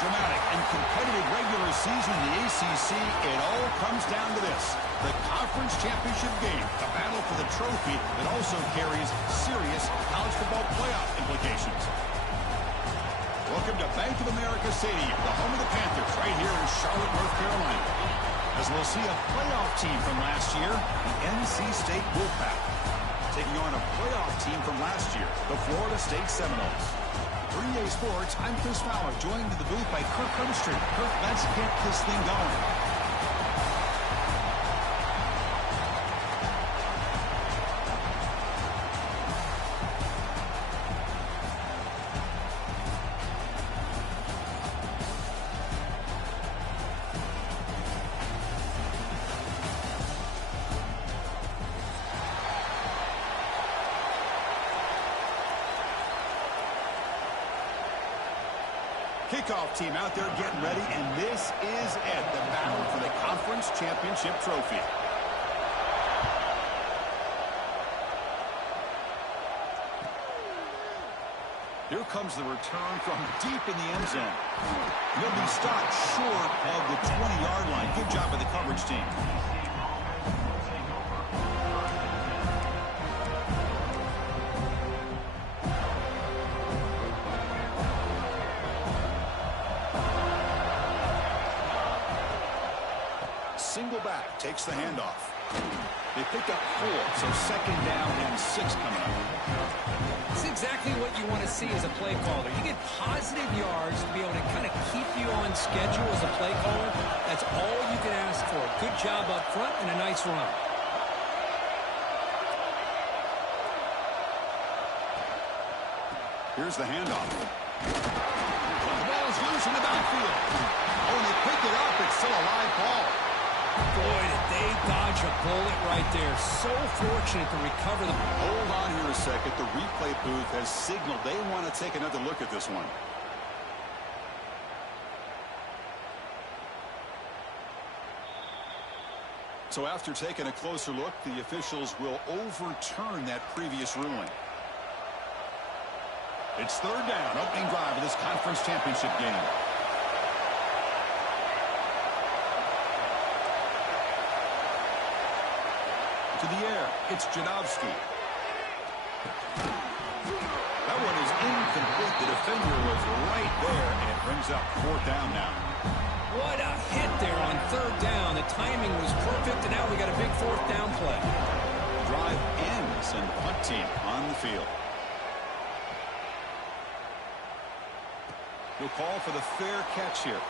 dramatic and competitive regular season in the ACC, it all comes down to this: the conference championship game, a battle for the trophy that also carries serious college football playoff implications. Welcome to Bank of America Stadium, the home of the Panthers, right here in Charlotte, North Carolina. As we'll see a playoff team from last year, the NC State Wolfpack, taking on a playoff team from last year, the Florida State Seminoles. For EA Sports, I'm Chris Fowler, joined in the booth by Kirk Herbstreit. Kirk, let's get this thing going. Kickoff team out there getting ready, and this is it, the battle for the conference championship trophy. Here comes the return from deep in the end zone. He'll be stopped short of the 20-yard line. Good job by the coverage team. Single back, takes the handoff. They pick up 4, so second down and 6 coming up. It's exactly what you want to see as a play caller. You get positive yards to be able to kind of keep you on schedule as a play caller. That's all you can ask for. Good job up front and a nice run. Here's the handoff. The ball is loose in the backfield. Oh, and they pick it up. It's still a live ball. Boy, did they dodge a bullet right there. So fortunate to recover the ball. Hold on here a second. The replay booth has signaled they want to take another look at this one. So after taking a closer look, the officials will overturn that previous ruling. It's third down, opening drive of this conference championship game. To the air, it's Janowski. That one is incomplete. The defender was right there, and it brings up fourth down now. What a hit there on third down. The timing was perfect, and now we got a big fourth down play. Drive ends, and the punt team on the field. He'll call for the fair catch here.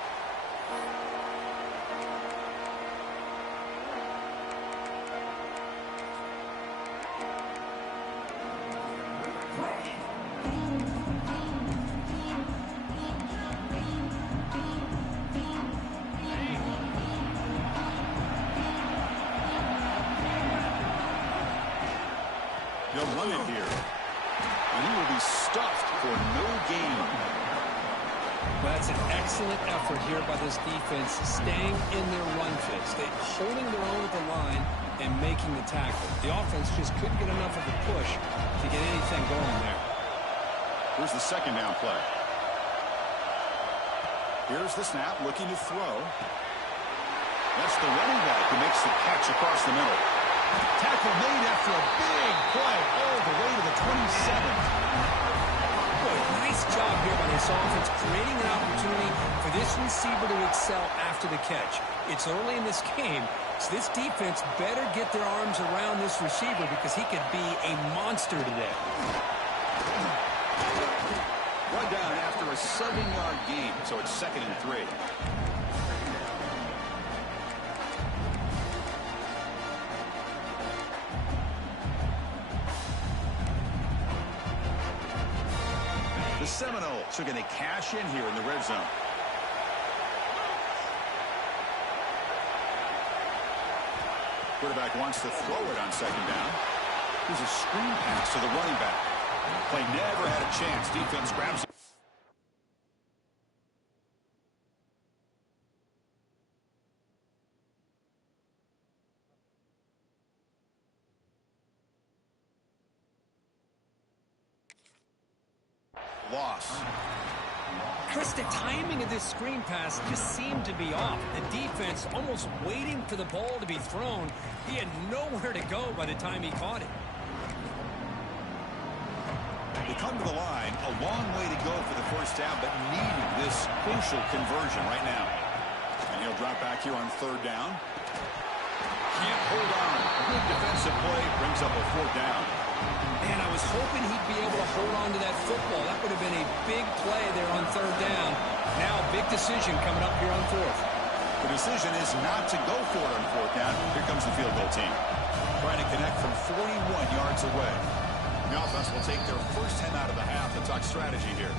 They'll run it here, and he will be stuffed for no gain. Well, that's an excellent effort here by this defense, staying in their run fix. They're holding their own at the line and making the tackle. The offense just couldn't get enough of a push to get anything going there. Here's the second down play. Here's the snap, looking to throw. That's the running back who makes the catch across the middle. Tackle made after a big play all the way to the 27th. Boy, nice job here by this offense, creating an opportunity for this receiver to excel after the catch. It's early in this game, so this defense better get their arms around this receiver because he could be a monster today. Run down after a 7-yard gain, so it's 2nd and 3. The Seminoles are going to cash in here in the red zone. Quarterback wants to throw it on second down. Here's a screen pass to the running back. Play never had a chance. Defense grabs it. Loss. Chris, the timing of this screen pass just seemed to be off. The defense almost waiting for the ball to be thrown. He had nowhere to go by the time he caught it. They come to the line, a long way to go for the first down, but needed this crucial conversion right now. And he'll drop back here on third down. Can't hold on. A good defensive play brings up a fourth down. Man, I was hoping he'd be able to hold on to that football. That would have been a big play there on third down. Now, big decision coming up here on fourth. The decision is not to go for it on fourth down. Here comes the field goal team. Trying to connect from 41 yards away. The offense will take their first 10 out of the half to talk strategy here.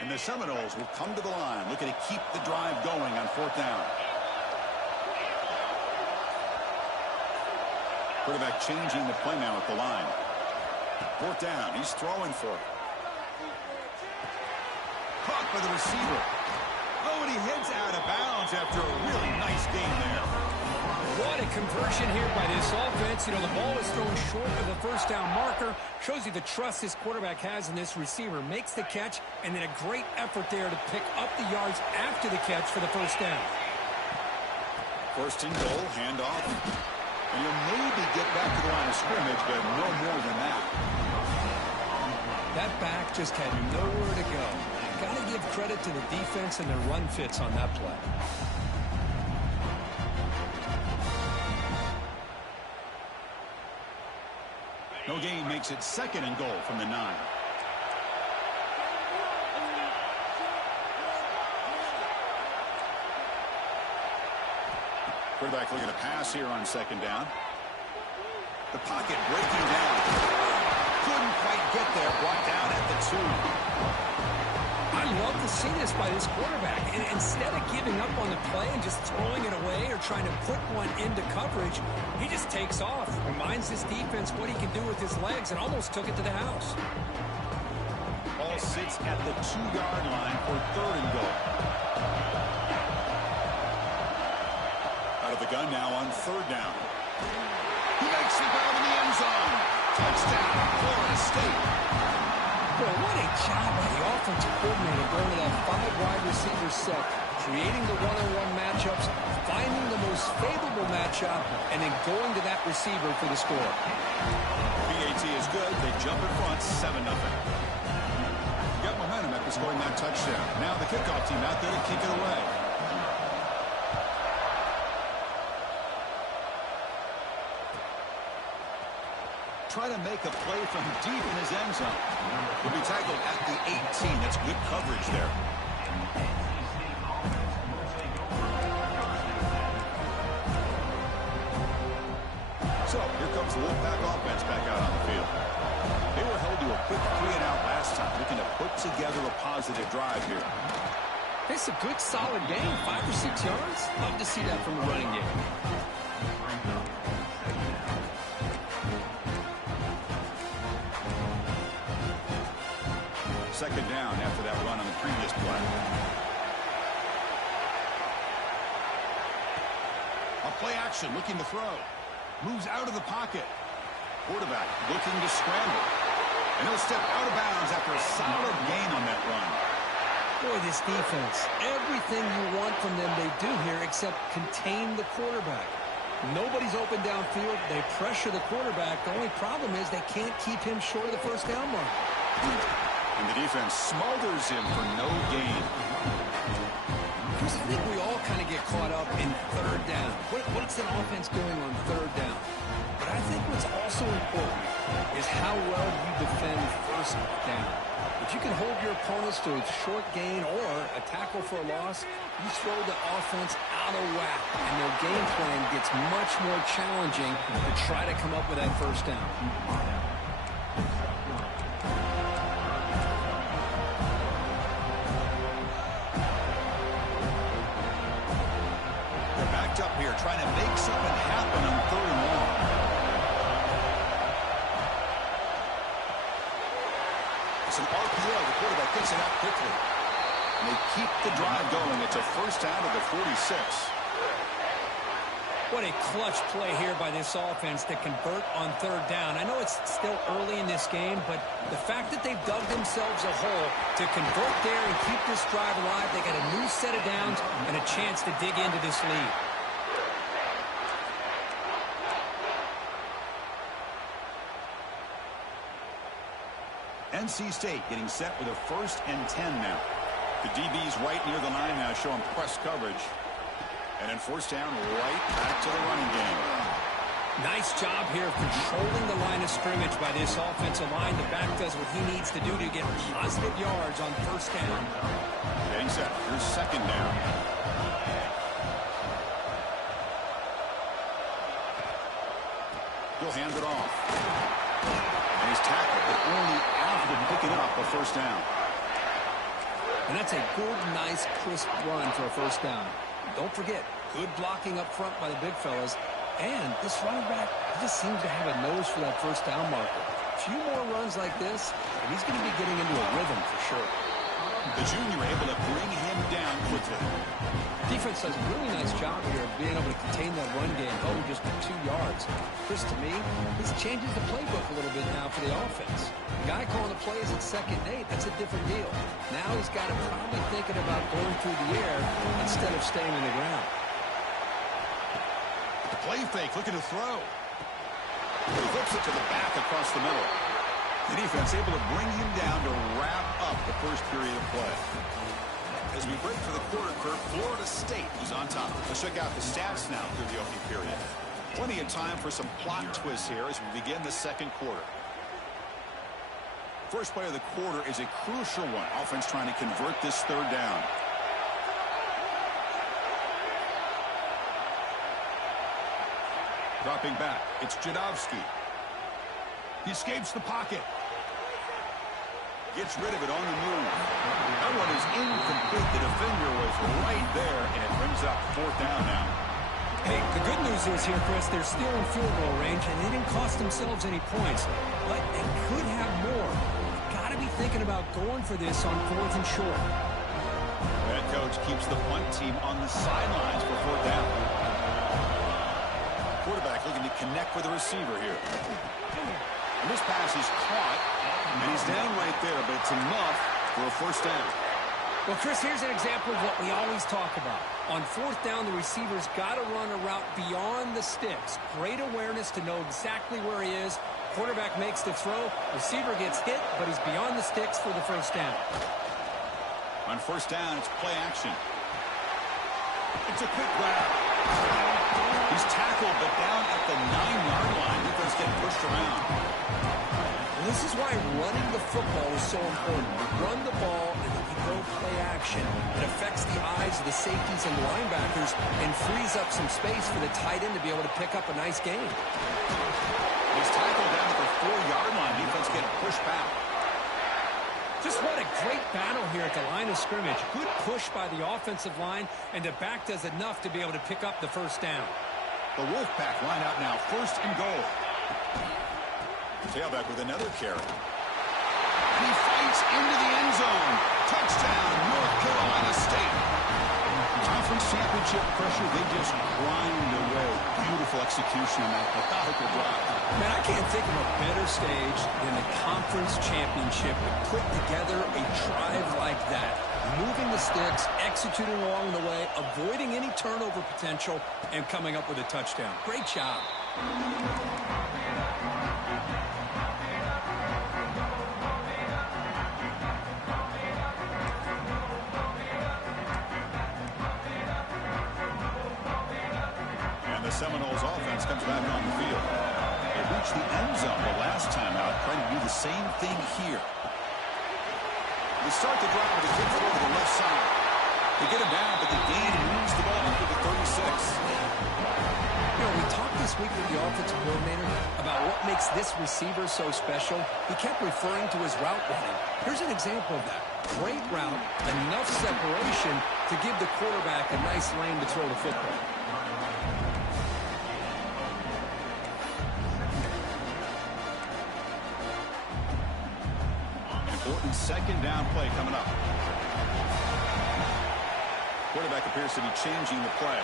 And the Seminoles will come to the line, looking to keep the drive going on fourth down. Quarterback changing the play now at the line. Fourth down. He's throwing for it. Caught by the receiver. Oh, and he heads out of bounds after a really nice game there. What a conversion here by this offense. You know, the ball is thrown short of the first down marker. Shows you the trust this quarterback has in this receiver. Makes the catch, and then a great effort there to pick up the yards after the catch for the first down. First and goal, handoff. And he'll maybe get back to the line of scrimmage, but no more than that. That back just had nowhere to go. Got to give credit to the defense and their run fits on that play. No gain makes it second and goal from the 9. Quarterback looking to pass here on second down. The pocket breaking down. Couldn't quite get there. Brought down at the 2. I love to see this by this quarterback. And instead of giving up on the play and just throwing it away or trying to put one into coverage, he just takes off. Reminds this defense what he can do with his legs and almost took it to the house. Ball sits at the 2-yard line for third and goal. Out of the gun now on third down. He makes the grab in the end zone. Touchdown, Florida State. Boy, what a job by the offensive coordinator going to that 5-wide receiver set, creating the one-on-one matchups, finding the most favorable matchup, and then going to that receiver for the score. PAT is good. They jump in front, 7-0. Got momentum after scoring that touchdown. Now the kickoff team out there to kick it away. Try to make a play from deep in his end zone. Will be tackled at the 18. That's good coverage there. So here comes the Wolfpack offense back out on the field. They were held to a quick 3-and-out last time, looking to put together a positive drive here. It's a good, solid game, 5 or 6 yards. Love to see that from the running game. Second down after that run on the previous play. A play action, looking to throw. Moves out of the pocket. Quarterback looking to scramble. And he'll step out of bounds after a solid gain on that run. Boy, this defense, everything you want from them they do here except contain the quarterback. Nobody's open downfield. They pressure the quarterback. The only problem is they can't keep him short of the first down mark. And the defense smothers him for no gain. Chris, I think we all kind of get caught up in third down. What's an offense doing on third down? But I think what's also important is how well you defend first down. If you can hold your opponents to a short gain or a tackle for a loss, you throw the offense out of whack, and their game plan gets much more challenging to try to come up with that first down. Up here trying to make something happen on third and long. It's an RPO. The quarterback gets it out quickly. And they keep the drive going. It's a first down to the 46. What a clutch play here by this offense to convert on third down. I know it's still early in this game, but the fact that they've dug themselves a hole to convert there and keep this drive alive, they got a new set of downs and a chance to dig into this lead. NC State getting set with a 1st and 10 now. The DB's right near the line now, showing press coverage. And then 1st down, right back to the running game. Nice job here of controlling the line of scrimmage by this offensive line. The back does what he needs to do to get positive yards on 1st down. Getting set. Here's 2nd down. He'll hand it off. And he's tackled, but only after picking up a 1st down. And that's a good, nice, crisp run for a 1st down. Don't forget, good blocking up front by the big fellas. And this running back just seems to have a nose for that 1st down marker. A few more runs like this, and he's going to be getting into a rhythm for sure. The junior able to bring him down quickly. Defense does a really nice job here of being able to contain that run game, held just for 2 yards. Chris, to me, this changes the playbook a little bit now for the offense. The guy calling the plays at 2nd and 8, that's a different deal. Now he's got him probably thinking about going through the air instead of staying in the ground. The play fake, looking to throw. He flips it to the back across the middle. The defense able to bring him down to wrap up the 1st period of play. As we break for the quarter, Kurt, Florida State is on top. Let's check out the stats now through the opening period. Plenty of time for some plot twists here as we begin the 2nd quarter. First play of the quarter is a crucial one. Offense trying to convert this 3rd down. Dropping back, it's Jadowski. He escapes the pocket. Gets rid of it on the move. That one is incomplete. The defender was right there, and it brings up 4th down now. Hey, the good news is here, Chris, they're still in field goal range, and they didn't cost themselves any points. But they could have more. Got to be thinking about going for this on 4th and short. The head coach keeps the punt team on the sidelines for 4th down. Quarterback looking to connect with the receiver here. And this pass is caught, and he's down right there, but it's enough for a 1st down. Well, Chris, here's an example of what we always talk about. On 4th down, the receiver's got to run a route beyond the sticks. Great awareness to know exactly where he is. Quarterback makes the throw. Receiver gets hit, but he's beyond the sticks for the 1st down. On 1st down, it's play action. It's a quick grab. He's tackled, but down at the 9-yard line. Defense getting pushed around. Well, this is why running the football is so important. You run the ball, and then you go play action. It affects the eyes of the safeties and the linebackers and frees up some space for the tight end to be able to pick up a nice game. He's tackled down at the 4-yard line. Defense getting pushed back. Just what a great battle here at the line of scrimmage. Good push by the offensive line, and the back does enough to be able to pick up the 1st down. The Wolfpack line out now, 1st and goal. Tailback with another carry. And he fights into the end zone. Touchdown, North Carolina State. Conference championship pressure, they just grind away. Beautiful execution on that methodical drive. Man, I can't think of a better stage than the conference championship to put together a drive like that. Moving the sticks, executing along the way, avoiding any turnover potential, and coming up with a touchdown. Great job. And the Seminoles offense comes back on the field. They reached the end zone the last time out, trying to do the same thing here. They start the drive with a kick throw to the left side. They get him down, but the gain moves the ball up to the 36. You know, we talked this week with the offensive coordinator about what makes this receiver so special. He kept referring to his route running. Here's an example of that. Great route, enough separation to give the quarterback a nice lane to throw the football. Important second down play coming up. Quarterback appears to be changing the play.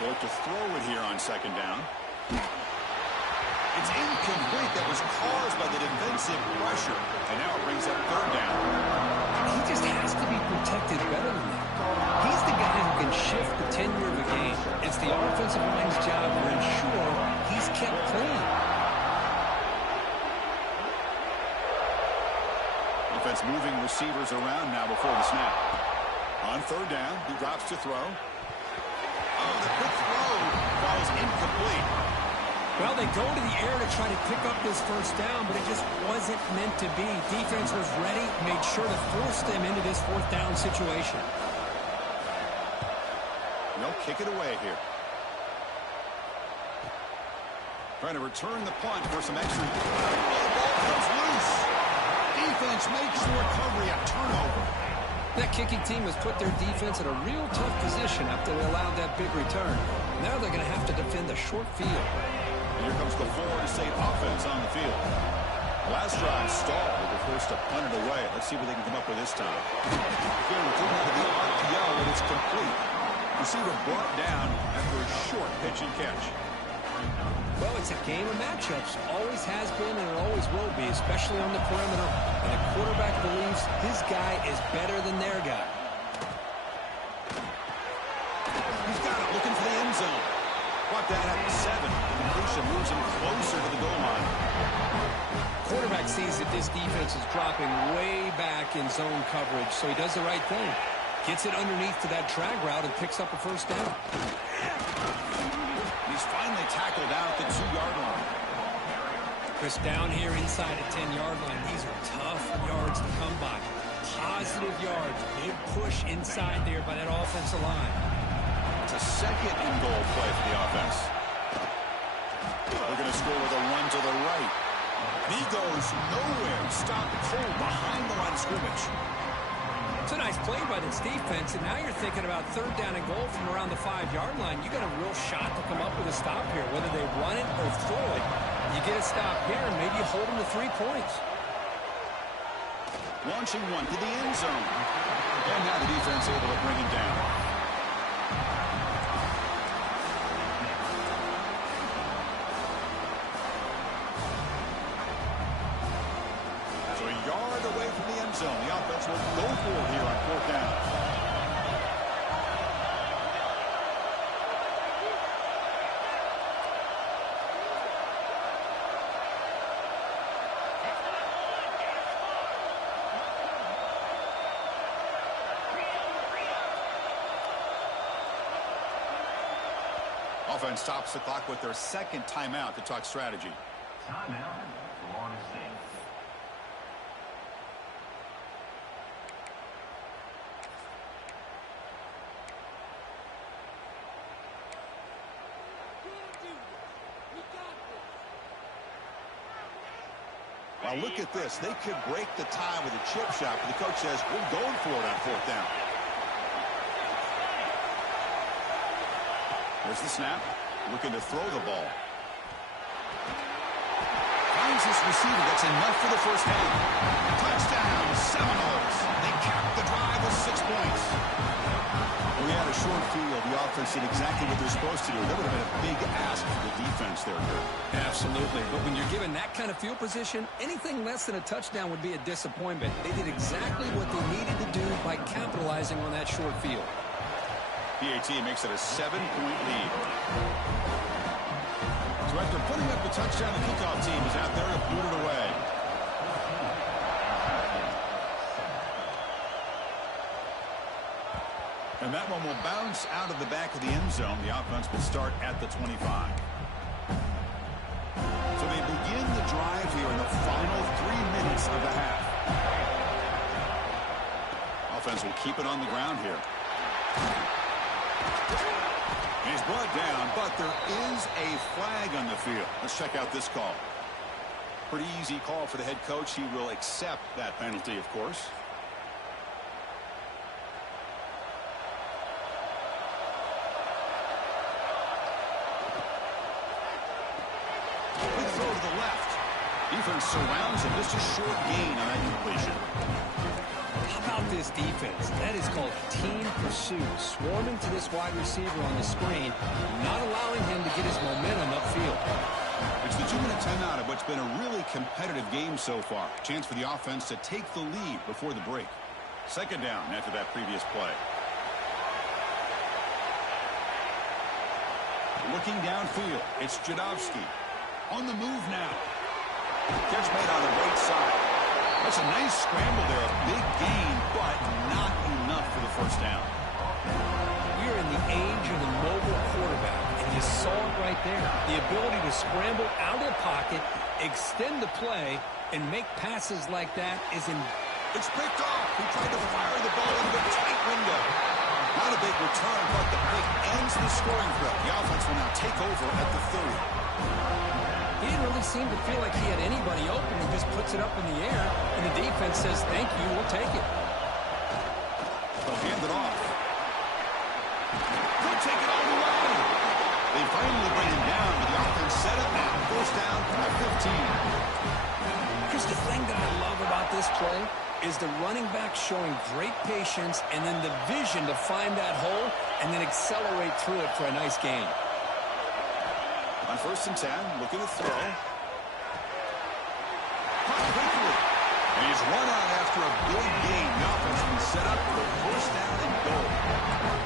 They look to throw it here on second down. It's incomplete. That was caused by the defensive pressure. And now it brings up third down. He just has to be protected better than that. He's the guy who can shift the tenure of a game. It's the offensive line's job to ensure he's kept clean. Offense moving receivers around now before the snap. On third down, he drops to throw. Oh, the quick throw falls incomplete. Well, they go to the air to try to pick up this first down, but it just wasn't meant to be. Defense was ready, made sure to force them into this fourth down situation. They'll kick it away here. Trying to return the punt for some extra. Oh, the ball comes loose. Defense makes the recovery a turnover. That kicking team has put their defense in a real tough position after they allowed that big return. Now they're going to have to defend the short field. And here comes the Florida State offense on the field. Last drive stalled. They were forced to punt it away. Let's see what they can come up with this time. Again, we're through into the RPO, and it's complete. Receiver brought down after a short pitch and catch. Well, it's a game of matchups. Always has been and it always will be, especially on the perimeter. And the quarterback believes his guy is better than their guy. He's got it, looking for the end zone. Brought that at the 7. The completion moves him closer to the goal line. Quarterback sees that this defense is dropping way back in zone coverage, so he does the right thing. Gets it underneath to that drag route and picks up a first down. He's finally tackled out at the 2-yard line. Chris, down here inside the 10-yard line, these are tough yards to come by. Positive yards, big push inside there by that offensive line. It's a second and goal play for the offense. They're going to score with a run to the right. And he goes nowhere. Stopped cold behind the line of scrimmage. It's a nice play by this defense, and now you're thinking about third down and goal from around the 5-yard line. You got a real shot to come up with a stop here, whether they run it or throw it. You get a stop here, and maybe you hold them to 3 points. Launching one to the end zone. And now the defense able to bring him down. So a yard away from the end zone. The offense will go for it here on fourth down. Offense stops the clock with their second timeout to talk strategy. Timeout, Florida State. Now look at this. They could break the tie with a chip shot, but the coach says, we're going for it on fourth down. There's the snap. Looking to throw the ball. Finds this receiver. That's enough for the first down. Touchdown, Seminoles. They capped the drive with 6 points. We had a short field. The offense did exactly what they're supposed to do. That would have been a big ask for the defense there, Kurt. Absolutely. But when you're given that kind of field position, anything less than a touchdown would be a disappointment. They did exactly what they needed to do by capitalizing on that short field. PAT makes it a 7-point lead. So after putting up the touchdown, the kickoff team is out there to boot it away. And that one will bounce out of the back of the end zone. The offense will start at the 25. So they begin the drive here in the final 3 minutes of the half. Offense will keep it on the ground here. He's brought down, but there is a flag on the field. Let's check out this call. Pretty easy call for the head coach. He will accept that penalty, of course. Big throw to the left. Defense surrounds him. Just a short gain on that completion. How about this defense? That is called team pursuit. Swarming to this wide receiver on the screen, not allowing him to get his momentum upfield. It's the 2-minute timeout of what's been a really competitive game so far. Chance for the offense to take the lead before the break. Second down after that previous play. Looking downfield, it's Jadovsky. On the move now. Catch made on the right side. That's a nice scramble there. A big gain, but not enough for the first down. We're in the age of the mobile quarterback, and you saw it right there. The ability to scramble out of the pocket, extend the play, and make passes like that is in... It's picked off. He tried to fire the ball into a tight window. Not a big return, but the pick ends the scoring threat. The offense will now take over at the 30. He didn't really seem to feel like he had anybody open. He just puts it up in the air, and the defense says, thank you, we'll take it. They'll hand it off. They'll take it all the way. They finally bring him down, but the offense set up now. First down at 15. Chris, the thing that I love about this play is the running back showing great patience and then the vision to find that hole and then accelerate through it for a nice gain. On 1st and 10, looking to throw. Caught quickly. And he's run out after a big gain. The offense will be set up for the first down and goal.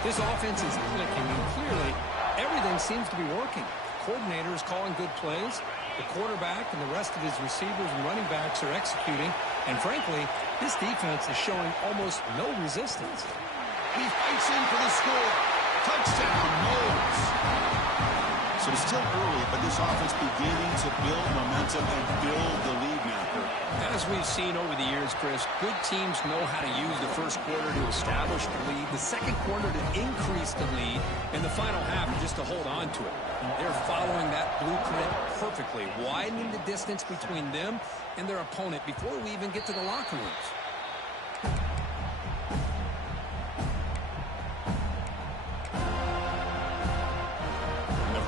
This offense is clicking, and clearly everything seems to be working. The coordinator is calling good plays. The quarterback and the rest of his receivers and running backs are executing. And frankly, this defense is showing almost no resistance. He fights in for the score. Touchdown, Knowles. So it's still early, but this offense beginning to build momentum and build the lead now. As we've seen over the years, Chris, good teams know how to use the first quarter to establish the lead, the second quarter to increase the lead, and the final half just to hold on to it. They're following that blueprint perfectly, widening the distance between them and their opponent before we even get to the locker rooms.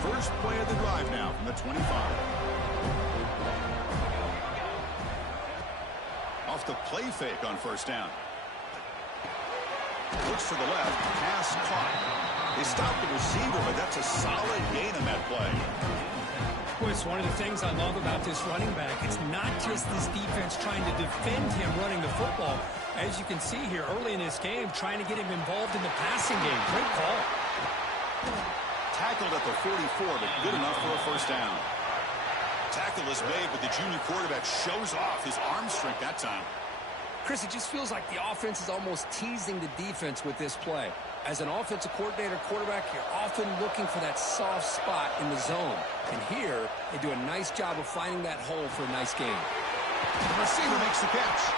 First play of the drive now from the 25. Off the play fake on first down. Looks to the left, pass caught. They stopped the receiver, but that's a solid gain on that play. Well, it's one of the things I love about this running back. It's not just this defense trying to defend him running the football. As you can see here early in this game, trying to get him involved in the passing game. Great call. Tackled at the 44, but good enough for a first down. Tackle is made, but the junior quarterback shows off his arm strength that time. Chris, it just feels like the offense is almost teasing the defense with this play. As an offensive coordinator, quarterback, you're often looking for that soft spot in the zone. And here, they do a nice job of finding that hole for a nice gain. The receiver makes the catch.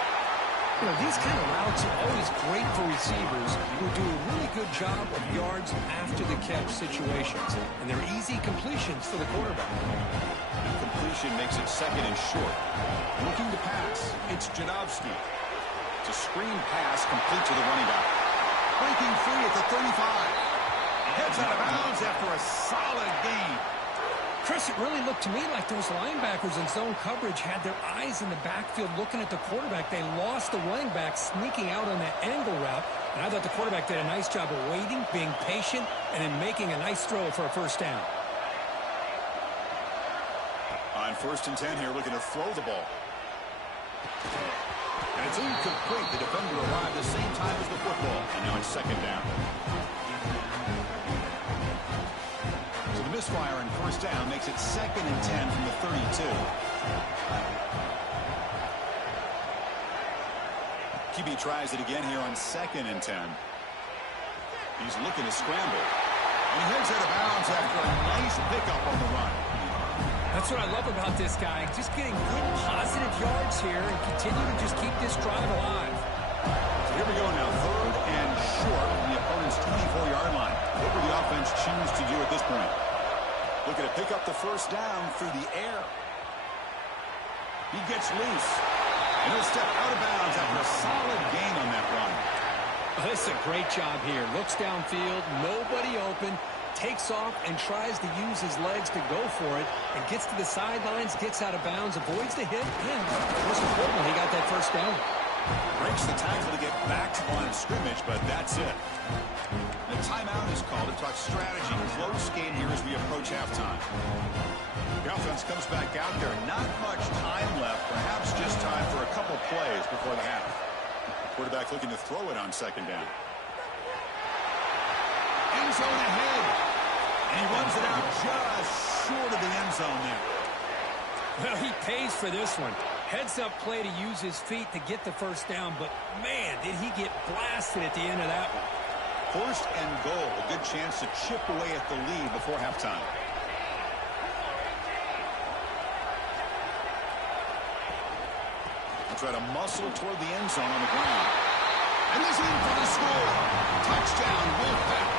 You know, these kind of routes are always great for receivers who do a really good job of yards after the catch situations. And they're easy completions for the quarterback. And completion makes it second and short. Looking to pass, it's Jadovsky. It's a screen pass complete to the running back. Breaking free at the 35. Heads out of bounds after a solid gain. Chris, it really looked to me like those linebackers in zone coverage had their eyes in the backfield looking at the quarterback. They lost the running back sneaking out on that angle route. And I thought the quarterback did a nice job of waiting, being patient, and then making a nice throw for a first down. On 1st and 10 here, looking to throw the ball. And it's incomplete. The defender arrived the same time as the football. And now it's second down. So the misfire in first down makes it second and 10 from the 32. QB tries it again here on second and 10. He's looking to scramble. And he heads out of bounds after a nice pickup on the run. That's what I love about this guy. Just getting good positive yards here and continue to just keep this drive alive. So here we go now. 3rd and short from the opponent's 24-yard line. What will the offense choose to do at this point? Looking to pick up the first down through the air. He gets loose. And he'll step out of bounds after a solid gain on that run. Oh, this is a great job here. Looks downfield, nobody open, takes off and tries to use his legs to go for it and gets to the sidelines, gets out of bounds, avoids the hit, and most importantly, he got that first down. Breaks the tackle to get back to the line of scrimmage, but that's it. The timeout is called to talk strategy. Close game here as we approach halftime. The offense comes back out there. Not much time left. Perhaps just time for a couple plays before the half. Quarterback looking to throw it on second down. End zone ahead. And he runs it out just short of the end zone there. Well, he pays for this one. Heads-up play to use his feet to get the first down, but, man, did he get blasted at the end of that one. First and goal. A good chance to chip away at the lead before halftime. He'll try to muscle toward the end zone on the ground. And he's in for the score. Touchdown, Wolfpack.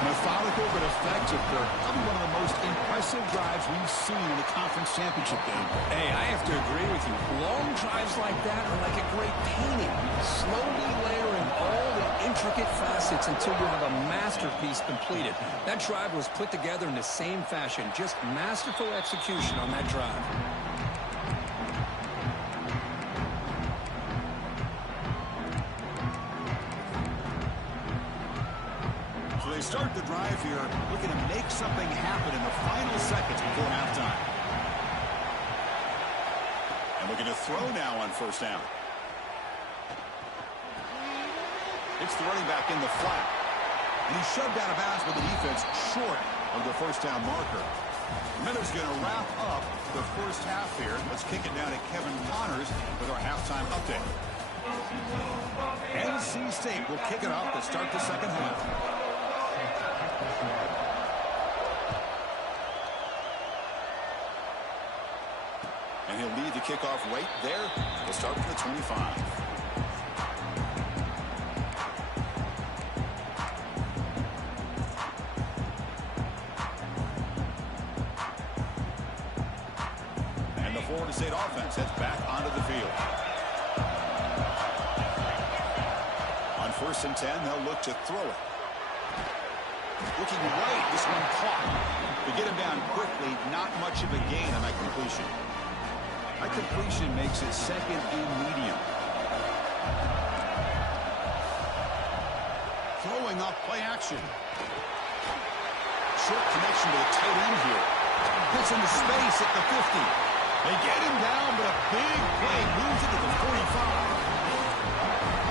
Methodical but effective. Probably one of the most impressive drives we've seen in the conference championship game. Hey, I have to agree with you. Long drives like that are like a great painting. Slowly layering all the intricate facets until you have a masterpiece completed. That drive was put together in the same fashion. Just masterful execution on that drive. Start the drive here, looking to make something happen in the final seconds before halftime. And looking to throw now on first down. It's the running back in the flat. And he's shoved out of bounds with the defense short of the first down marker. Miller's going to wrap up the first half here. Let's kick it down to Kevin Connors with our halftime update. NC State will kick it off to start the second half. And he'll lead the kickoff right there. We'll start from the 25. And the Florida State offense heads back onto the field. On 1st and 10, they'll look to throw it. Looking right, this one caught. To get him down quickly, not much of a gain on that completion. That completion makes it second and medium. Throwing off play action. Short connection to the tight end here. Gets into space at the 50. They get him down, but a big play moves it to the 45.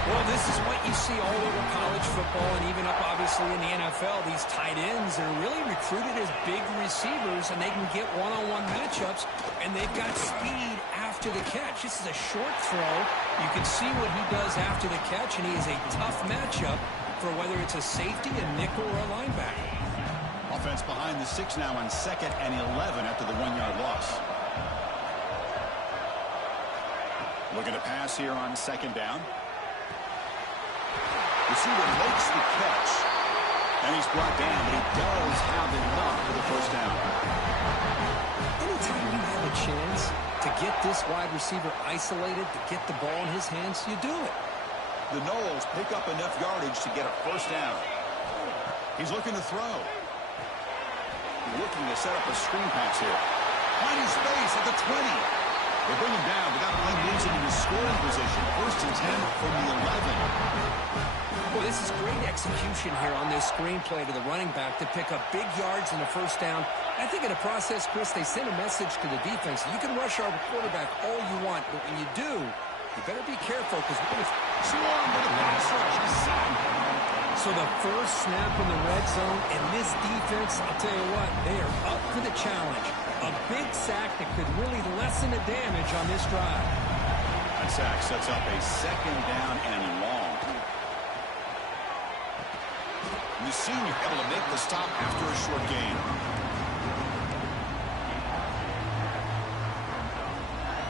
Well, this is what you see all over college football and even up, obviously, in the NFL. These tight ends are really recruited as big receivers, and they can get one-on-one matchups, and they've got speed after the catch. This is a short throw. You can see what he does after the catch, and he is a tough matchup for whether it's a safety, a nickel, or a linebacker. Offense behind the 6 now on 2nd and 11 after the 1-yard loss. Looking to pass here on 2nd down. Receiver makes the catch, and he's brought down, but he does have enough for the first down. Anytime you have a chance to get this wide receiver isolated, to get the ball in his hands, you do it. The Noles pick up enough yardage to get a first down. He's looking to throw. Looking to set up a screen pass here. Finding space at the 20. They bring him down, but that play moves him into scoring position. 1st and 10 from the 11. Well, this is great execution here on this screenplay to the running back to pick up big yards in the first down. I think in the process, Chris, they send a message to the defense. You can rush our quarterback all you want, but when you do, you better be careful because we're going to swarm with a pass rush. He's sacked. So the first snap in the red zone, and this defense, I'll tell you what, they are up for the challenge. A big sack that could really lessen the damage on this drive. That sack sets up a 2nd down and long. The senior able to make the stop after a short gain.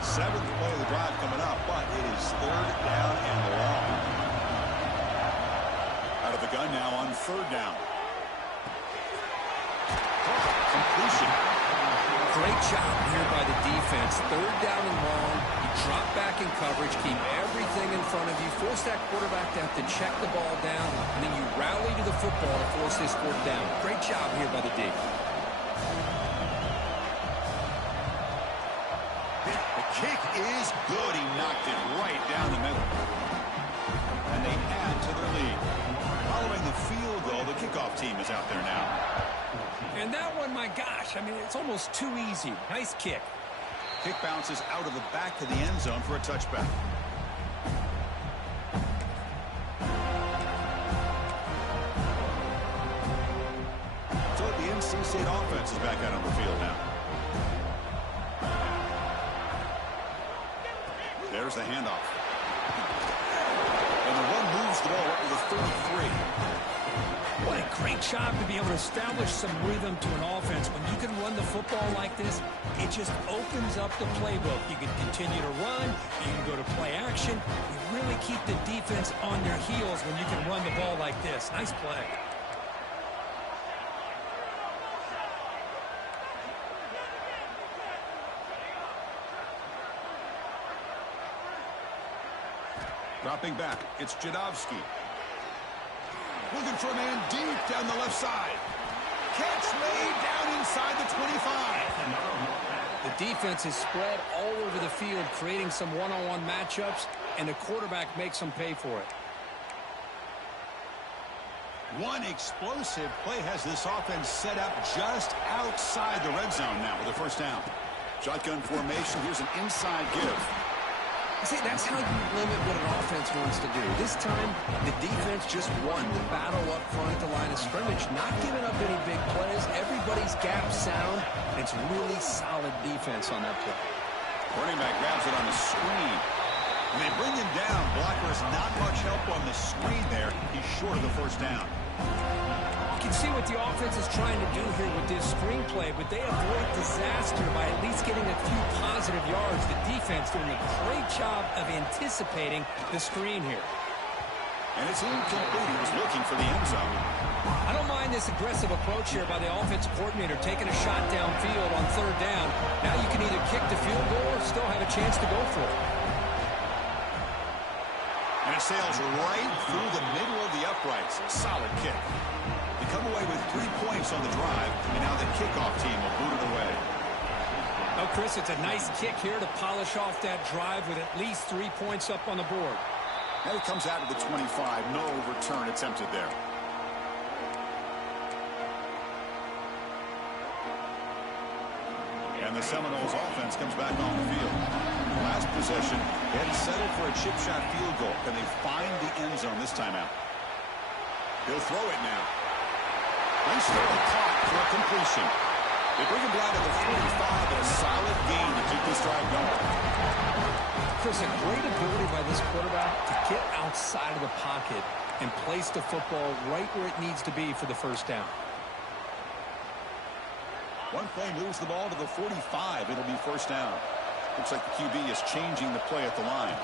7th play of the drive coming up, but it is 3rd down and long. Out of the gun now on 3rd down. Completion. Great job here by the defense. Third down and long. You drop back in coverage, keep everything in front of you, force that quarterback to have to check the ball down, and then you rally to the football to force this fourth down. Great job here by the D. The kick is good. He knocked it right down the middle. And they add to their lead. Following the field goal, the kickoff team is out there now. And that one, my gosh, I mean, it's almost too easy. Nice kick. Kick bounces out of the back of the end zone for a touchback. So the NC State offense is back out on the field now. There's the handoff. And the run moves the ball up to the 33. What a great job to be able to establish some rhythm to an offense. When you can run the football like this, it just opens up the playbook. You can continue to run. You can go to play action. You really keep the defense on their heels when you can run the ball like this. Nice play. Dropping back, it's Jadovsky. Looking for a man deep down the left side. Catch made down inside the 25. The defense is spread all over the field, creating some one-on-one matchups, and the quarterback makes them pay for it. One explosive play has this offense set up just outside the red zone now with a first down. Shotgun formation, here's an inside give. See, that's how you limit what an offense wants to do. This time, the defense just won the battle up front at the line of scrimmage, not giving up any big plays. Everybody's gap sound. It's really solid defense on that play. Running back grabs it on the screen. And they bring him down. Blocker is not much help on the screen there. He's short of the first down. You can see what the offense is trying to do here with this screenplay, but they avoid disaster by at least getting a few positive yards. The defense doing a great job of anticipating the screen here. And it's incomplete. He was looking for the end zone. I don't mind this aggressive approach here by the offensive coordinator, taking a shot downfield on third down. Now you can either kick the field goal or still have a chance to go for it. And it sails right through the middle of the uprights. Solid kick. They come away with 3 points on the drive, and now the kickoff team will boot it away. Oh, Chris, it's a nice kick here to polish off that drive with at least 3 points up on the board. And it comes out to the 25. No return attempted there. And the Seminoles offense comes back on the field. Last possession, they had to settle for a chip shot field goal. Can they find the end zone this time out? He'll throw it now. Nice throw caught for a completion. They bring him down to the 45, and a solid gain to keep this drive going. Chris, a great ability by this quarterback to get outside of the pocket and place the football right where it needs to be for the first down. One play moves the ball to the 45. It'll be first down. Looks like the QB is changing the play at the line.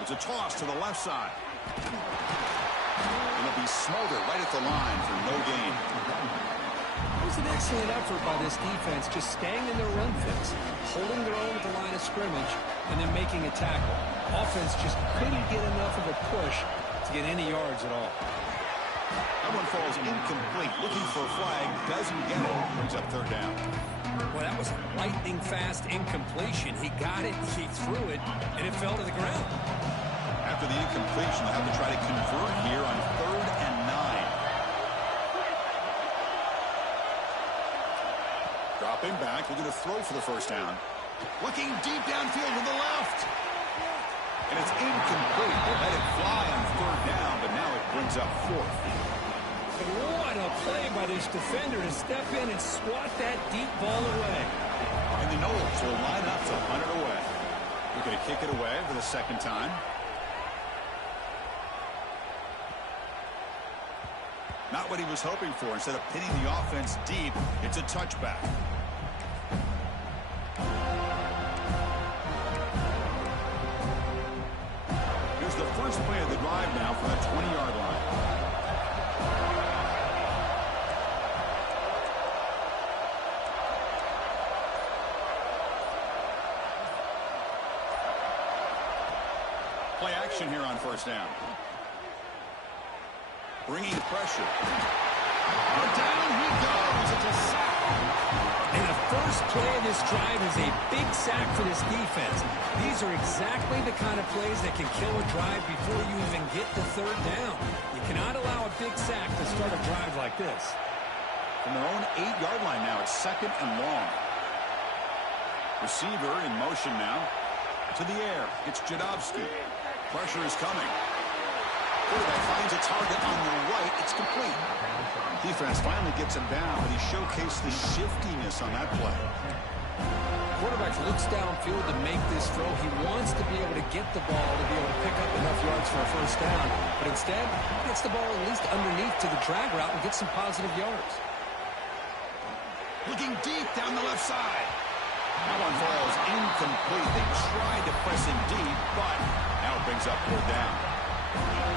It's a toss to the left side. It'll be Smolder right at the line for no gain. It was an excellent effort by this defense, just staying in their run fix, holding their own at the line of scrimmage, and then making a tackle. Offense just couldn't get enough of a push to get any yards at all. That one falls incomplete. Looking for a flag. Doesn't get it. Brings up third down. Well, that was a lightning-fast incompletion. He got it, he threw it, and it fell to the ground. After the incompletion, they'll have to try to convert here on 3rd and 9. Dropping back. Looking to throw for the first down. Looking deep downfield to the left. And it's incomplete. They let it fly on 3rd down, but now it brings up 4th. What a play by this defender to step in and swat that deep ball away. And the Noles will line up to punt it away. They're going to kick it away for the second time. Not what he was hoping for. Instead of pinning the offense deep, it's a touchback. Here's the first play of the drive now from the 20-yard line. action here on first down. Bringing pressure. Down he goes. It's a sack. And the first play of this drive is a big sack for this defense. These are exactly the kind of plays that can kill a drive before you even get the third down. You cannot allow a big sack to start a drive like this. From their own 8-yard line now, it's second and long. Receiver in motion now. To the air. It's Jadovsky. Pressure is coming. Quarterback finds a target on the right. It's complete. Defense finally gets him down, but he showcased the shiftiness on that play. Quarterback looks downfield to make this throw. He wants to be able to get the ball to be able to pick up enough yards for a first down. But instead, he gets the ball at least underneath to the drag route and gets some positive yards. Looking deep down the left side. That one falls incomplete. They tried to press him deep, but now it brings up third down.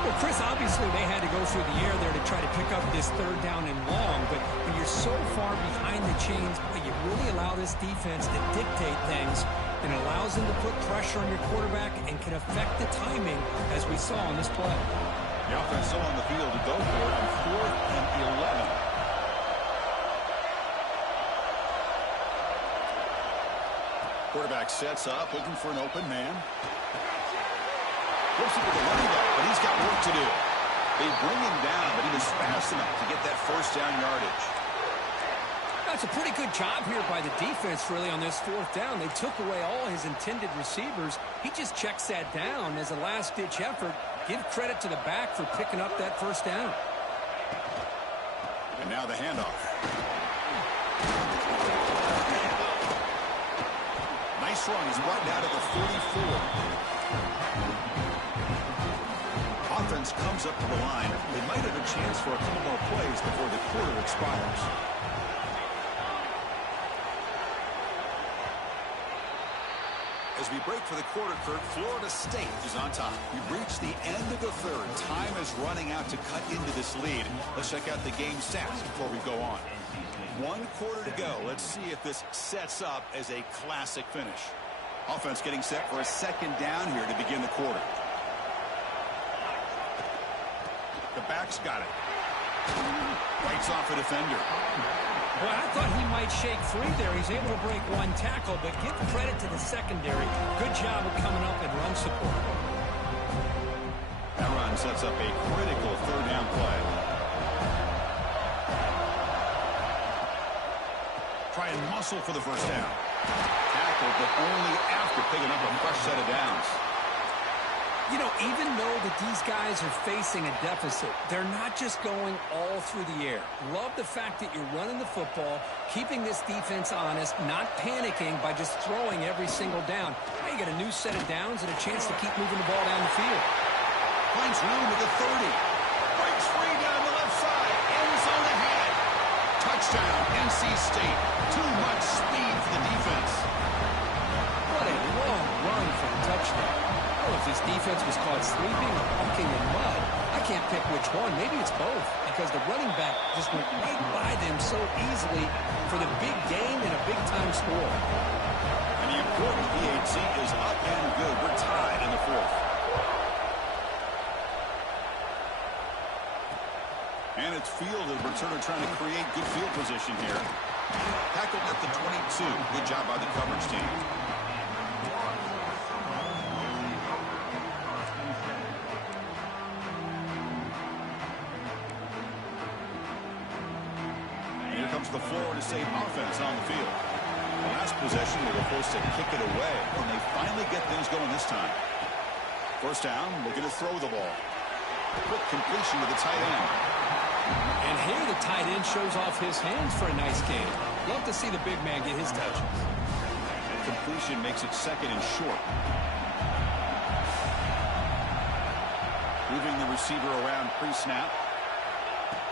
Well, Chris, obviously they had to go through the air there to try to pick up this third down and long, but when you're so far behind the chains, you really allow this defense to dictate things, and it allows them to put pressure on your quarterback and can affect the timing, as we saw on this play. The offense still on the field to go for it on 4th and 11. Quarterback sets up, looking for an open man. Looks it with the running back, but he's got work to do. They bring him down, but he was fast enough to get that first down yardage. That's a pretty good job here by the defense, really, on this fourth down. They took away all his intended receivers. He just checks that down as a last-ditch effort. Give credit to the back for picking up that first down. And now the handoff. Nice run. He's brought down to the 44. Offense comes up to the line. They might have a chance for a couple more plays before the quarter expires. As we break for the quarter, Kurt, Florida State is on top. We've reached the end of the third. Time is running out to cut into this lead. Let's check out the game stats before we go on. 1 quarter to go. Let's see if this sets up as a classic finish. Offense getting set for a second down here to begin the quarter. The back's got it. Bites off a defender. Well, I thought he might shake free there. He's able to break one tackle, but give credit to the secondary. Good job of coming up and run support. That run sets up a critical third down play. Try and muscle for the first down. Tackled, but only after picking up a fresh set of downs. You know, even though that these guys are facing a deficit, they're not just going all through the air. Love the fact that you're running the football, keeping this defense honest, not panicking by just throwing every single down. Now you got a new set of downs and a chance to keep moving the ball down the field. Finds room at the 30. Breaks free down the left side. End zone ahead. Touchdown, NC State. Too much speed for the defense. What a long run for the touchdown. If this defense was caught sleeping or walking in mud, I can't pick which one. Maybe it's both, because the running back just went right by them so easily for the big gain and a big-time score. And the important PAT is up and good. We're tied in the fourth. And it's fielded. Returner trying to create good field position here. Tackled at the 22. Good job by the coverage team. The Florida State offense on the field. Last possession, they were forced to kick it away, and they finally get things going this time. First down, looking to throw the ball. Quick completion to the tight end. And here the tight end shows off his hands for a nice game. Love to see the big man get his touches. Completion makes it second and short. Moving the receiver around pre-snap.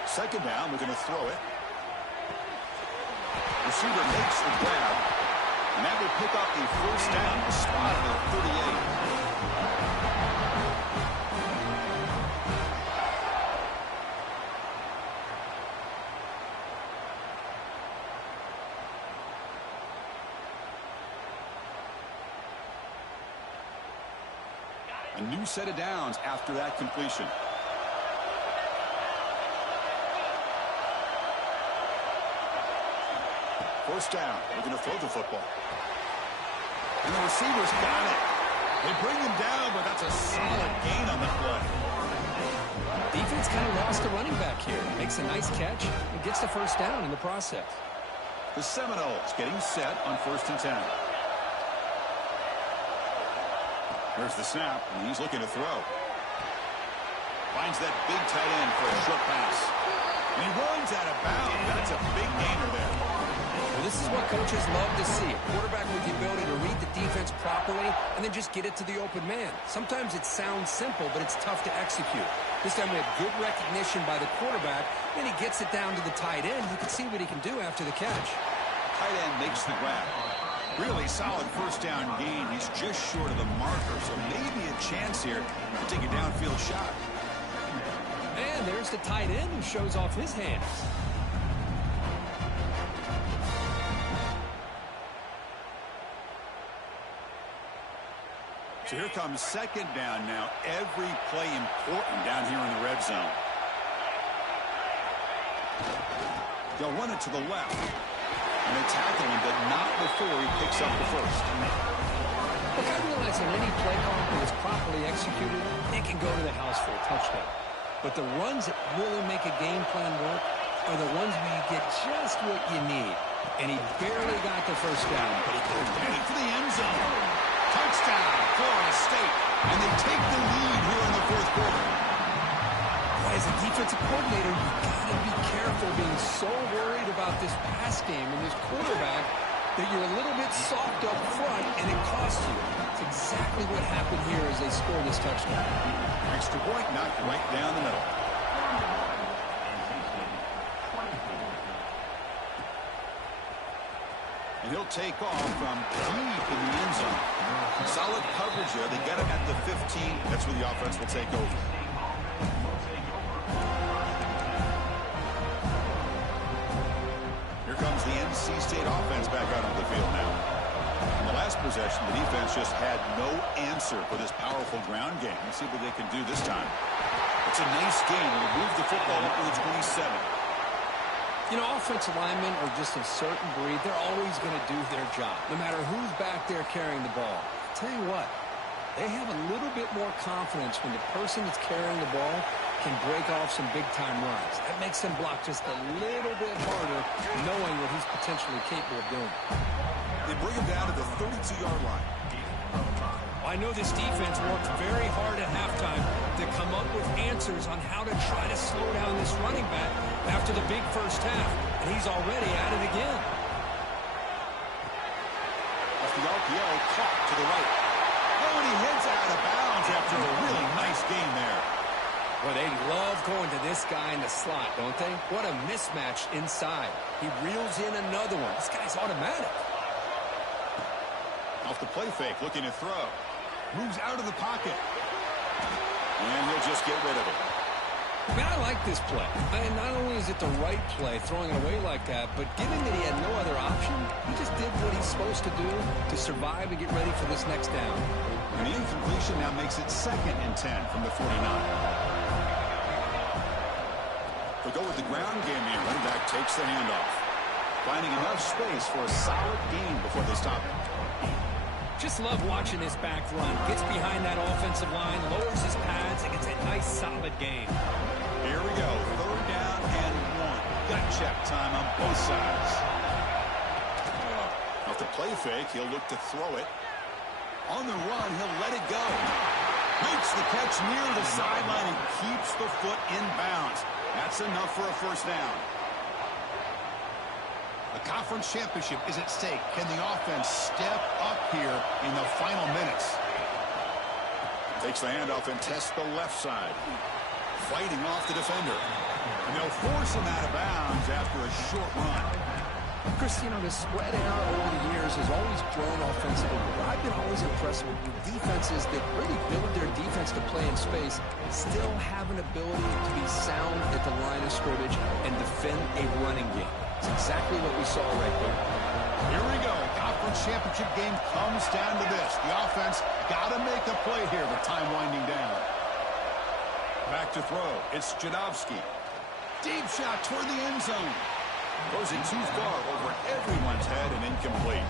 Second down, looking to throw it. Receiver makes the grab, and that will pick up the first down, a spot at the 38. A new set of downs after that completion. First down. Looking to throw the football. And the receiver's got it. They bring him down, but that's a solid gain on the play. Defense kind of lost the running back here. Makes a nice catch and gets the first down in the process. The Seminoles getting set on 1st and 10. Here's the snap, and he's looking to throw. Finds that big tight end for a short pass. And he runs out of bounds. That's a big gainer there. Well, this is what coaches love to see. A quarterback with the ability to read the defense properly and then just get it to the open man. Sometimes it sounds simple, but it's tough to execute. This time we have good recognition by the quarterback, and he gets it down to the tight end. You can see what he can do after the catch. Tight end makes the grab. Really solid first down gain. He's just short of the marker, so maybe a chance here to take a downfield shot. And there's the tight end who shows off his hands. So here comes second down now. Every play important down here in the red zone. They'll run it to the left. And they tackle him, but not before he picks up the first. Look, I realize in any play call that is properly executed, it can go to the house for a touchdown. But the runs that really make a game plan work are the ones where you get just what you need. And he barely got the first down, but he goes headed for the end zone. Touchdown, Florida State. And they take the lead here in the fourth quarter. As a defensive coordinator, you've got to be careful being so worried about this pass game and this quarterback that you're a little bit soft up front and it costs you. It's exactly what happened here as they score this touchdown. Extra point knocked right down the middle. And he'll take off from deep in the end zone. Solid coverage there. They get him at the 15. That's where the offense will take over. Here comes the NC State offense back out on the field now. In the last possession, the defense just had no answer for this powerful ground game. Let's see what they can do this time. It's a nice game. We'll move the football up to the 27. You know, offensive linemen are just a certain breed. They're always going to do their job, no matter who's back there carrying the ball. I'll tell you what, they have a little bit more confidence when the person that's carrying the ball can break off some big-time runs. That makes them block just a little bit harder, knowing what he's potentially capable of doing. They bring him down to the 32-yard line. I know this defense worked very hard at halftime to come up with answers on how to try to slow down this running back after the big first half, and he's already at it again. Off the RPO, caught to the right. Oh, and he heads out of bounds after a really nice game there. Well, they love going to this guy in the slot, don't they? What a mismatch inside. He reels in another one. This guy's automatic. Off the play fake, looking to throw. Moves out of the pocket. And he'll just get rid of it. Man, I like this play. And not only is it the right play, throwing it away like that, but given that he had no other option, he just did what he's supposed to do to survive and get ready for this next down. And the incompletion now makes it 2nd and 10 from the 49. They'll go with the ground game here. Running back takes the handoff. Finding enough space for a solid gain before they stop him. Just love watching this back run. Gets behind that offensive line, lowers his pads, and gets a nice solid gain. Here we go. 3rd down and 1. Gut check time on both sides. Off the play fake, he'll look to throw it. On the run, he'll let it go. Makes the catch near the sideline and keeps the foot in bounds. That's enough for a first down. The conference championship is at stake. Can the offense step up here in the final minutes? Takes the handoff and tests the left side. Fighting off the defender. And they'll force him out of bounds after a short run. Chris, you know, the spread era over the years has always grown offensively. But I've been always impressed with defenses that really build their defense to play in space, still have an ability to be sound at the line of scrimmage and defend a running game. It's exactly what we saw right there. Here we go. Conference championship game comes down to this. The offense got to make a play here with time winding down. Back to throw. It's Jadovsky. Deep shot toward the end zone. Throws it too far over everyone's head and incomplete.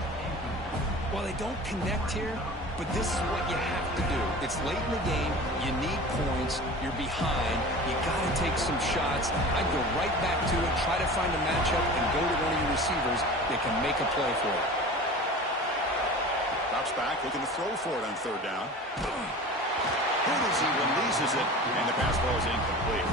Well, they don't connect here, but this is what you have to do. It's late in the game. You need points. You're behind. You got to take some shots. I'd go right back to it, try to find a matchup, and go to one of your receivers that can make a play for it. Drops back, looking to throw for it on third down. Here as he releases it, and the pass ball is incomplete.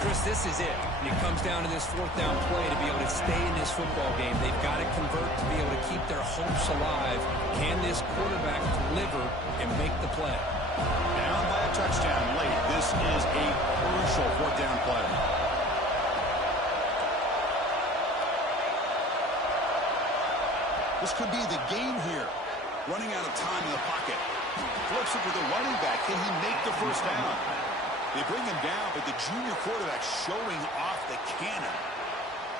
Chris, this is it. And it comes down to this fourth down play to be able to stay in this football game. They've got to convert to be able to keep their hopes alive. Can this quarterback deliver and make the play? Down by a touchdown late. This is a crucial fourth down play. This could be the game here. Running out of time in the pocket. Flips it to the running back. Can he make the first down? They bring him down, but the junior quarterback showing off the cannon.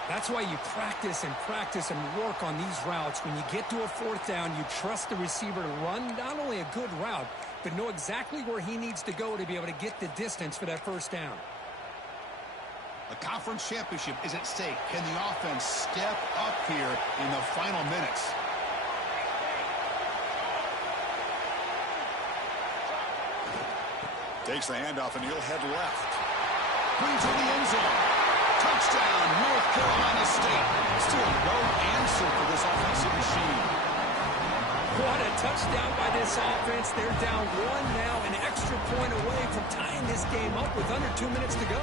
That's why you practice and work on these routes. When you get to a fourth down, you trust the receiver to run not only a good route, but know exactly where he needs to go to be able to get the distance for that first down. A conference championship is at stake. Can the offense step up here in the final minutes? Takes the handoff, and he'll head left. Brings to the end zone. Touchdown, North Carolina State. Still no answer for this offensive machine. What a touchdown by this offense. They're down one now, an extra point away from tying this game up with under 2 minutes to go.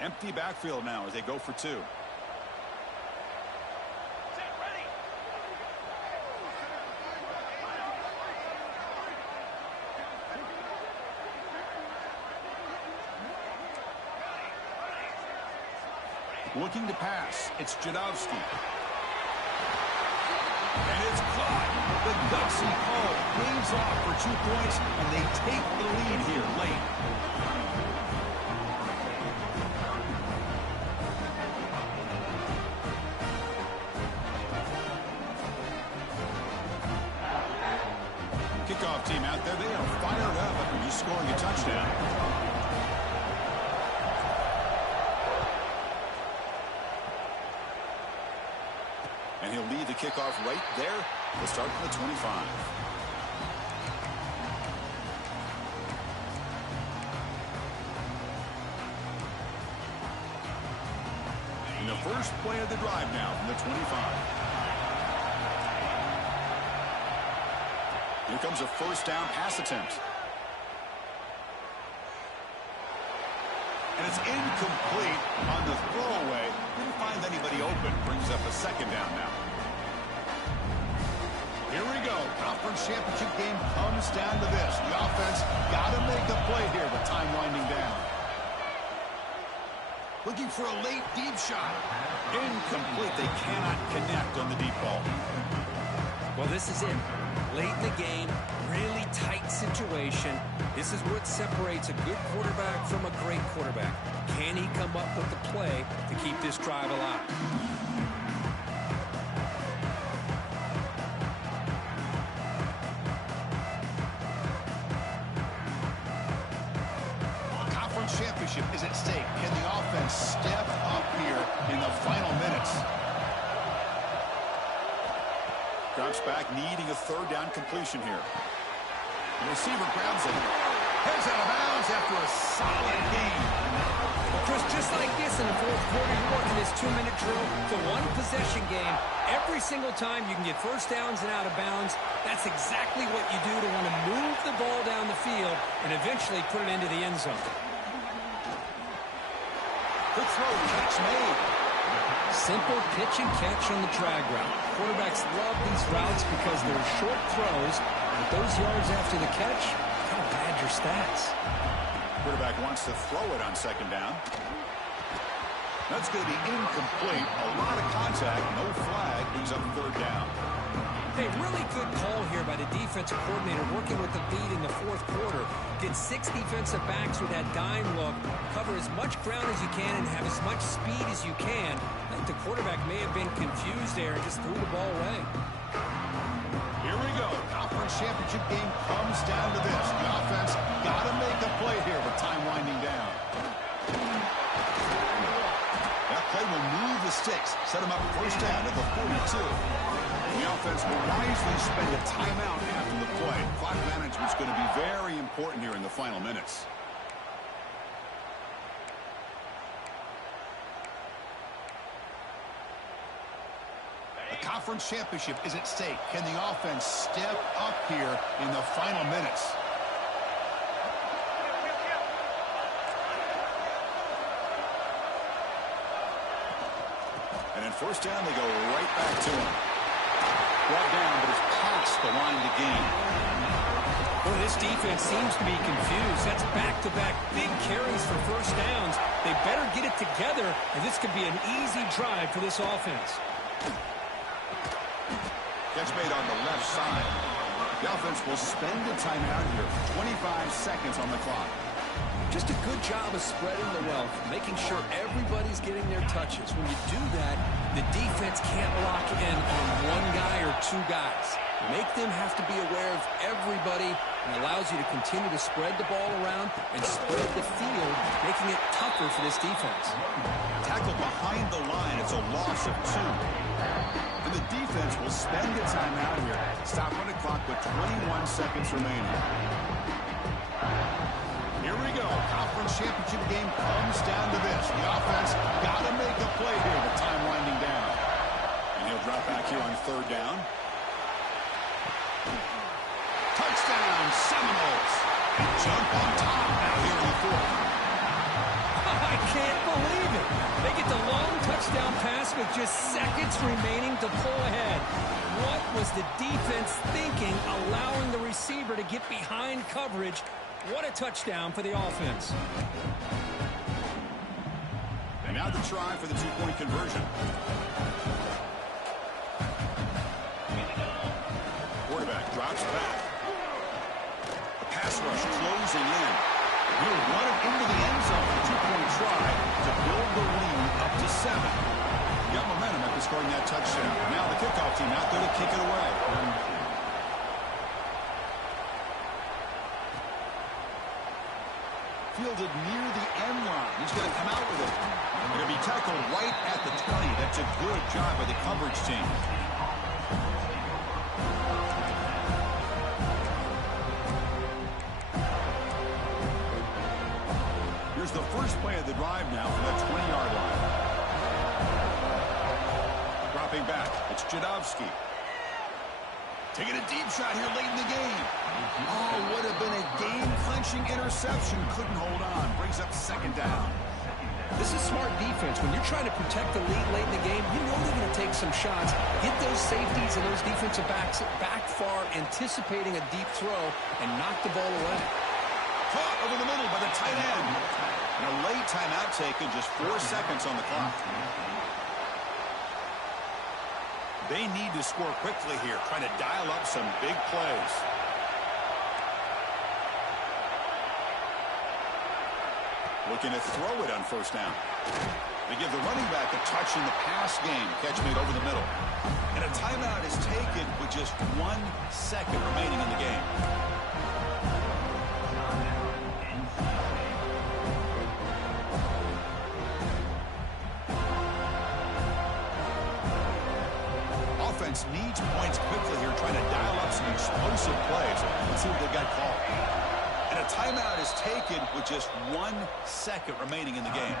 Empty backfield now as they go for two. Looking to pass. It's Jadovsky. And it's caught. The gutsy call waves off for 2 points, and they take the lead here late. Kickoff team out there. They are fired up after just scoring a touchdown. And he'll lead the kickoff right there. We'll start from the 25. And the first play of the drive now from the 25. Here comes a first down pass attempt. And it's incomplete on the throwaway. Didn't find anybody open. Brings up a second down now. Here we go. Conference championship game comes down to this. The offense got to make a play here with time winding down. Looking for a late deep shot. Incomplete. They cannot connect on the deep ball. Well, this is it. Late in the game, really tight situation. This is what separates a good quarterback from a great quarterback. Can he come up with the play to keep this drive alive? A conference championship is at stake. Can the offense step up here in the final minutes? Drops back, needing a third down completion here. The receiver grabs it. Heads out of bounds after a solid game. Well, Chris, just like this in the fourth quarter, you're working this 2-minute drill. It's a one-possession game. Every single time you can get first downs and out of bounds, that's exactly what you do to want to move the ball down the field and eventually put it into the end zone. Good throw, catch made. Simple pitch and catch on the drag route. Quarterbacks love these routes because they're short throws, but those yards after the catch kind of pad your stats. Quarterback wants to throw it on second down. That's going to be incomplete. A lot of contact, no flag, brings up third down. Hey, really good call here by the defensive coordinator working with the lead in the fourth quarter. Did 6 defensive backs with that dime look, cover as much ground as you can and have as much speed as you can. I think the quarterback may have been confused there and just threw the ball away. Here we go. Conference championship game comes down to this. The offense got to make a play here with time winding down. That play will move the sticks, set them up first down at the 42. The offense will wisely spend a timeout after the play. Clock management is going to be very important here in the final minutes. The conference championship is at stake. Can the offense step up here in the final minutes? And in first down, they go right back to him. Brought down, but it's past the line to gain. Well, this defense seems to be confused. That's back-to-back big carries for first downs. They better get it together, and this could be an easy drive for this offense. Catch made on the left side. The offense will spend a timeout here. 25 seconds on the clock. Just a good job of spreading the wealth, making sure everybody's getting their touches. When you do that, the defense can't lock in on one guy or 2 guys. Make them have to be aware of everybody, and allows you to continue to spread the ball around and spread the field, making it tougher for this defense. Tackle behind the line. It's a loss of 2. And the defense will spend a timeout here. Stop on the clock with 21 seconds remaining. Here we go. Conference championship game comes down to this. The offense got to make a play here with time winding down. And he'll drop back here on third down. Touchdown, Seminoles. And jump on top now here in the fourth. I can't believe it. They get the long touchdown pass with just seconds remaining to pull ahead. What was the defense thinking, allowing the receiver to get behind coverage? What a touchdown for the offense. And now the try for the 2-point conversion. Quarterback drops back. The pass rush closing in. He'll run it into the end zone for a 2-point try to build the lead up to 7. Got momentum after scoring that touchdown. Now the kickoff team out there to kick it away. Fielded near the end line. He's going to come out with it. Going to be tackled right at the 20. That's a good job by the coverage team. Here's the first play of the drive now from that 20-yard line. Dropping back. It's Jadovsky. Taking a deep shot here late in the game. Oh, would have been a game-clinching interception. Couldn't hold on. Brings up second down. This is smart defense. When you're trying to protect the lead late in the game, you know they're going to take some shots. Get those safeties and those defensive backs back far, anticipating a deep throw, and knock the ball away. Caught over the middle by the tight end. And a late timeout taken, just 4 seconds on the clock. They need to score quickly here, trying to dial up some big plays. Looking to throw it on first down. They give the running back a touch in the pass game. Catch made over the middle. And a timeout is taken with just 1 second remaining in the game. Offense needs points quickly here, trying to dial up some explosive plays. Let's see what they got called. And a timeout is taken with just 1 second remaining in the game.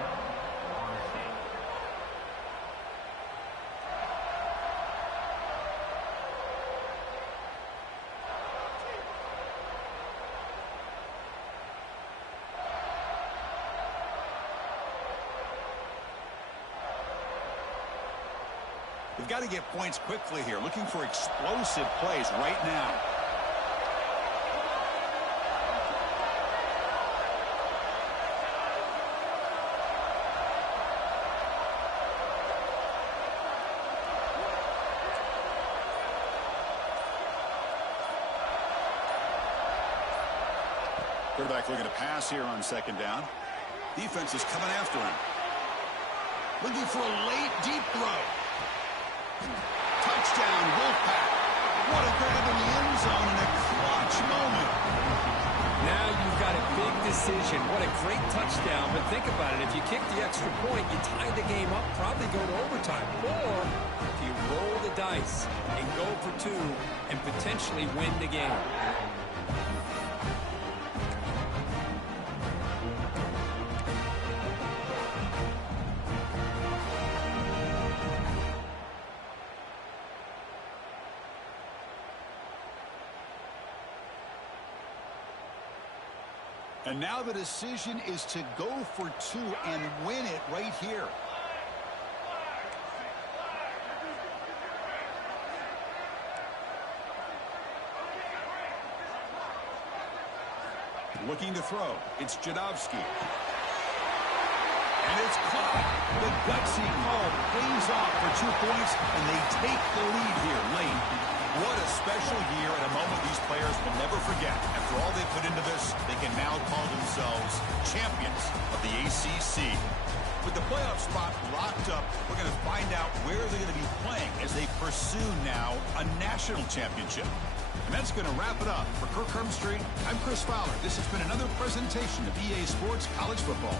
We've got to get points quickly here, looking for explosive plays right now. Quarterback looking to pass here on second down. Defense is coming after him. Looking for a late, deep throw. Touchdown, Wolfpack. What a grab in the end zone in a clutch moment. Now you've got a big decision. What a great touchdown. But think about it. If you kick the extra point, you tie the game up, probably go to overtime. Or if you roll the dice and go for two and potentially win the game. And now the decision is to go for two and win it right here. Looking to throw. It's Jadovsky. And it's caught. The gutsy call pays off for 2 points, and they take the lead here late. What a special year and a moment these players will never forget. After all they put into this, they can now call themselves champions of the ACC. With the playoff spot locked up, we're going to find out where they're going to be playing as they pursue now a national championship. And that's going to wrap it up. For Kirk Herbstreit, I'm Chris Fowler. This has been another presentation of EA Sports College Football.